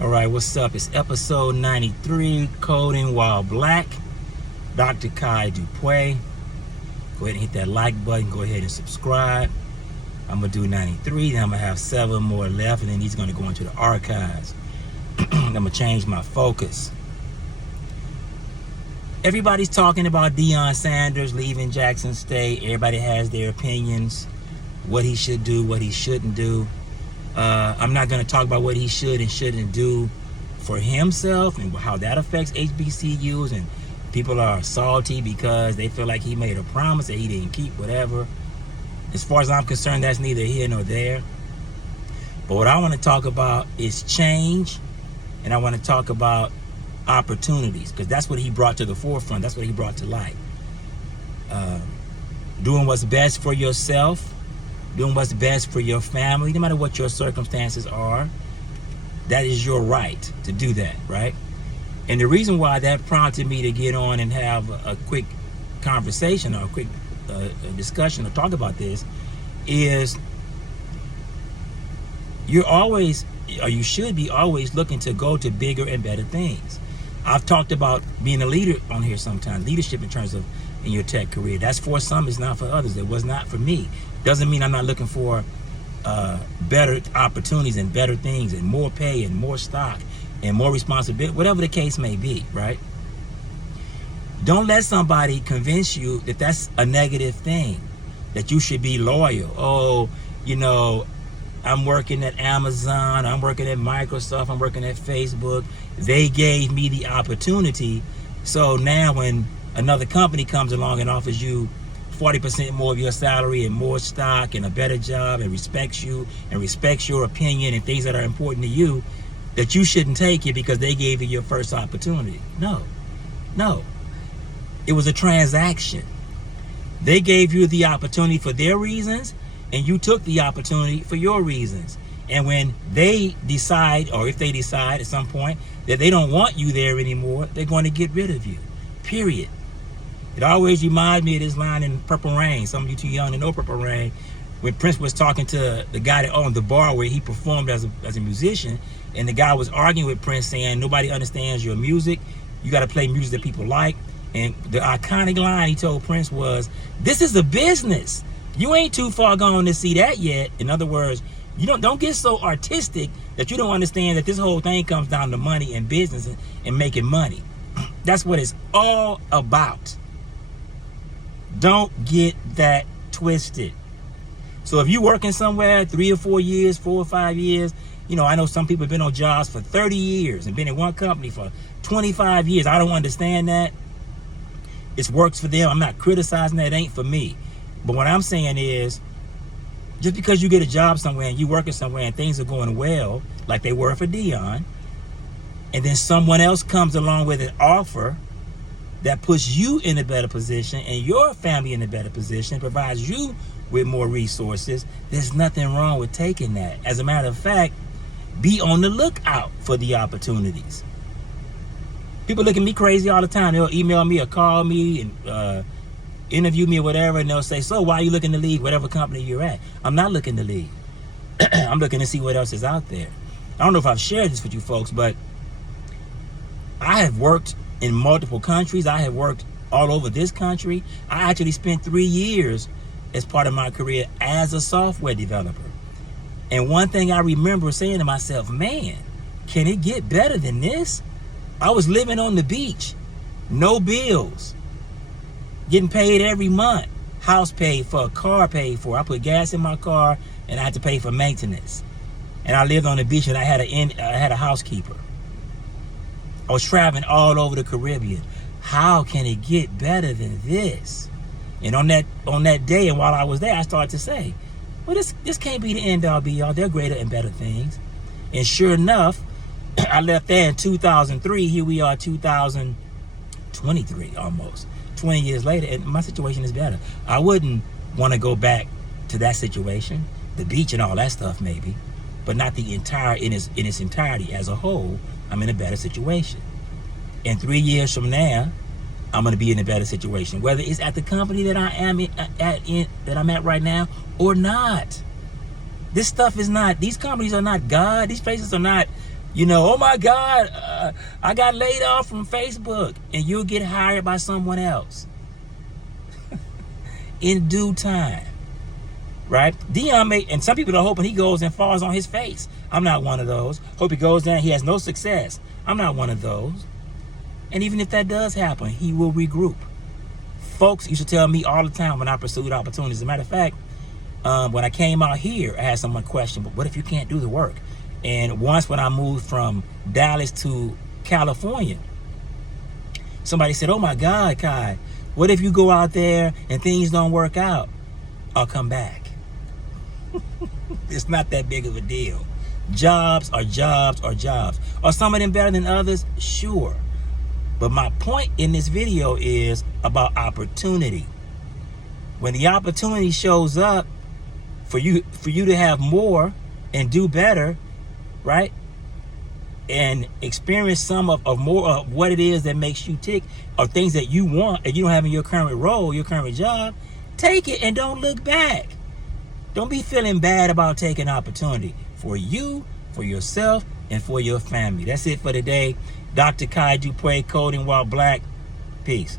All right, what's up? It's episode 93, Coding While Black. Dr. Kai Dupe. Go ahead and hit that like button. Go ahead and subscribe. I'm going to do 93, then I'm going to have 7 more left, and then he's going to go into the archives. I'm going to change my focus. Everybody's talking about Deion Sanders leaving Jackson State. Everybody has their opinions, what he should do, what he shouldn't do. I'm not going to talk about what he should and shouldn't do for himself and how that affects HBCUs, and people are salty because they feel like he made a promise that he didn't keep, whatever. As far as I'm concerned, that's neither here nor there. But what I want to talk about is change, and I want to talk about opportunities, because that's what he brought to the forefront. That's what he brought to light. Doing what's best for yourself, doing what's best for your family, no matter what your circumstances are. That is your right to do that, right? And the reason why that prompted me to get on and have a quick conversation or a quick discussion or talk about this is you're always, or you should be always looking to go to bigger and better things. I've talked about being a leader on here sometimes, leadership in terms of in your tech career. That's for some, it's not for others. It was not for me. Doesn't mean I'm not looking for better opportunities and better things and more pay and more stock and more responsibility, whatever the case may be, right? Don't let somebody convince you that that's a negative thing, that you should be loyal. Oh, you know, I'm working at Amazon, I'm working at Microsoft, I'm working at Facebook. They gave me the opportunity. So now when another company comes along and offers you 40% more of your salary and more stock and a better job and respects you and respects your opinion and things that are important to you, that you shouldn't take it because they gave you your first opportunity. No. It was a transaction. They gave you the opportunity for their reasons, and you took the opportunity for your reasons. And when they decide, or if they decide at some point that they don't want you there anymore, they're going to get rid of you. Period. It always reminds me of this line in Purple Rain. Some of you too young to know Purple Rain. When Prince was talking to the guy that owned the bar where he performed as a musician, and the guy was arguing with Prince saying, nobody understands your music. You got to play music that people like. And the iconic line he told Prince was, this is a business. You ain't too far gone to see that yet. In other words, you don't get so artistic that you don't understand that this whole thing comes down to money and business and making money. That's what it's all about. Don't get that twisted. So if you're working somewhere 3 or 4 years, 4 or 5 years, you know, I know some people have been on jobs for 30 years and been in one company for 25 years. I don't understand that. It works for them. I'm not criticizing that. It ain't for me. But what I'm saying is, just because you get a job somewhere and you're working somewhere and things are going well, like they were for Deion, and then someone else comes along with an offer that puts you in a better position and your family in a better position, provides you with more resources, there's nothing wrong with taking that. As a matter of fact, be on the lookout for the opportunities. People look at me crazy all the time. They'll email me or call me and interview me or whatever, and they'll say, so why are you looking to leave whatever company you're at? I'm not looking to leave. I'm looking to see what else is out there. I don't know if I've shared this with you folks, but I have worked in multiple countries. I have worked all over this country. I actually spent 3 years as part of my career as a software developer. And one thing I remember saying to myself, man, can it get better than this? I was living on the beach, no bills, getting paid every month, house paid for, car paid for. I put gas in my car and I had to pay for maintenance. And I lived on the beach and I had a housekeeper. I was traveling all over the Caribbean. How can it get better than this? And on that day, and while I was there, I started to say, well, this can't be the end all be all. There are greater and better things. And sure enough, I left there in 2003. Here we are, 2023 almost. 20 years later, and my situation is better. I wouldn't want to go back to that situation, the beach and all that stuff maybe, but not the entire, in its entirety as a whole. I'm in a better situation. And 3 years from now, I'm going to be in a better situation, whether it's at the company that I am that I'm at right now or not. This stuff is not, these companies are not God. These places are not You know, oh my God, I got laid off from Facebook, and you'll get hired by someone else in due time, right? Dion may, and some people are hoping he goes and falls on his face. I'm not one of those. Hope he goes down, he has no success. I'm not one of those. And even if that does happen, he will regroup. Folks used to tell me all the time when I pursued opportunities. As a matter of fact, when I came out here, I had someone question, but what if you can't do the work? And once when I moved from Dallas to California, somebody said, oh my God, Kai, what if you go out there and things don't work out? I'll come back. It's not that big of a deal. Jobs are jobs are jobs. Are some of them better than others? Sure. But my point in this video is about opportunity. When the opportunity shows up for you to have more and do better, right? And experience some of more of what it is that makes you tick, or things that you want and you don't have in your current role, your current job, take it and don't look back. Don't be feeling bad about taking opportunity for you, for yourself, and for your family. That's it for today. Dr. Kai Dupe, coding while black. Peace.